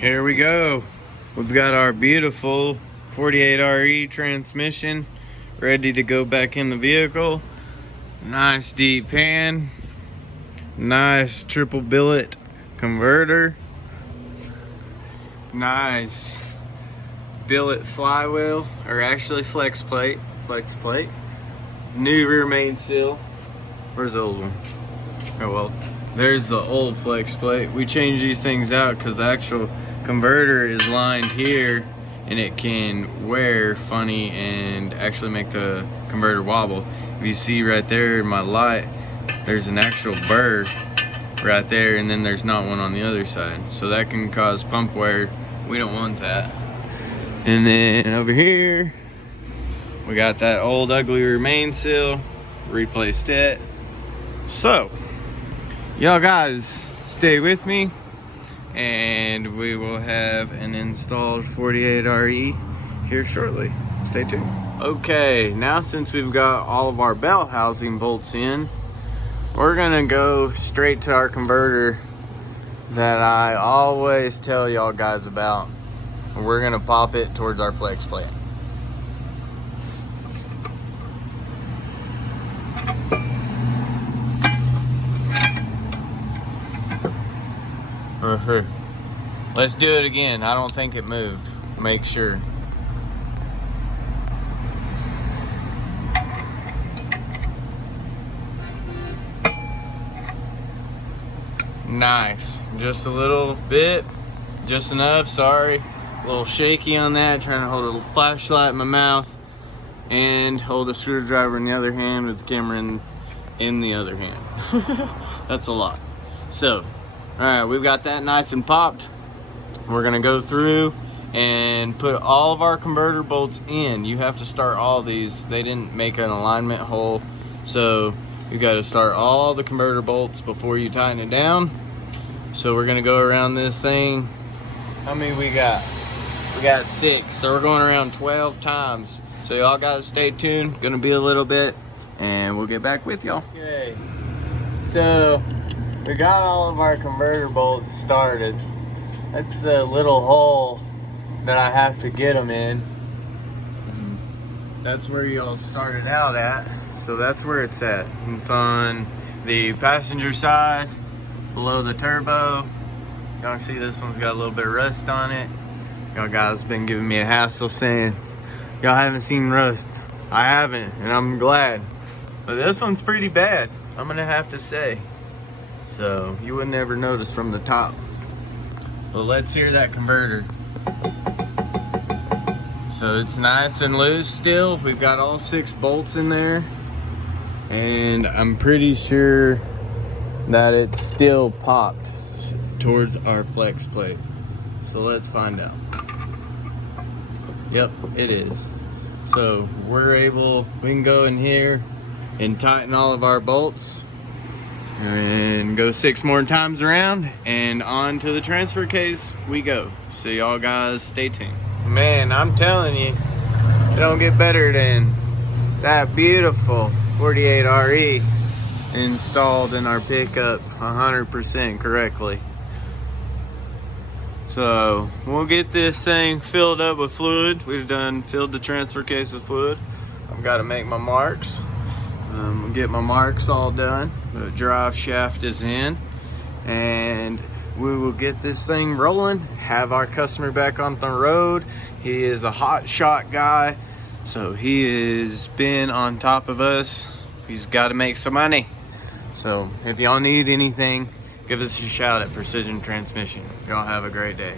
Here we go. We've got our beautiful 48RE transmission ready to go back in the vehicle. Nice deep pan. Nice triple billet converter. Nice billet flywheel, or actually flex plate. New rear main seal. Where's the old one? Oh well, there's the old flex plate. We changed these things out because the actual converter is lined here and it can wear funny and actually make the converter wobble. If you see right there in my light, there's an actual burr right there, and then there's not one on the other side, so that can cause pump wear. We don't want that. And then over here we got that old ugly remain seal, replaced it. So y'all guys stay with me and we will have an installed 48RE here shortly. Stay tuned. Okay, now since we've got all of our bell housing bolts in, we're gonna go straight to our converter that I always tell y'all guys about. We're gonna pop it towards our flex plate. Let's do it again. I don't think it moved. Make sure. Nice. Just a little bit. Just enough. Sorry. A little shaky on that. Trying to hold a little flashlight in my mouth and hold a screwdriver in the other hand with the camera in the other hand. That's a lot. So, alright, we've got that nice and popped. We're gonna go through and put all of our converter bolts in. You have to start all these. They didn't make an alignment hole, so you got to start all the converter bolts before you tighten it down. So we're gonna go around this thing. How many we got? We got 6, so we're going around 12 times. So y'all guys stay tuned. Gonna be a little bit, and we'll get back with y'all. Okay, so we got all of our converter bolts started. That's the little hole that I have to get them in. That's where y'all started out at. So that's where it's at. It's on the passenger side, below the turbo. Y'all see this one's got a little bit of rust on it. Y'all guys been giving me a hassle saying y'all haven't seen rust. I haven't, and I'm glad. But this one's pretty bad, I'm gonna have to say. So you would never notice from the top. But let's hear that converter. So it's nice and loose still. We've got all 6 bolts in there, and I'm pretty sure that it's still popped towards our flex plate. So let's find out. Yep, it is. So we can go in here and tighten all of our bolts and go 6 more times around, and on to the transfer case we go. So y'all guys stay tuned. Man, I'm telling you, it don't get better than that beautiful 48RE installed in our pickup 100% correctly. So we'll get this thing filled up with fluid. We've filled the transfer case with fluid. I've got to make my marks. We'll get my marks all done. The drive shaft is in, and we will get this thing rolling, have our customer back on the road. He is a hot shot guy, so he has been on top of us. He's got to make some money. So if y'all need anything, give us a shout at Precision Transmission. Y'all have a great day.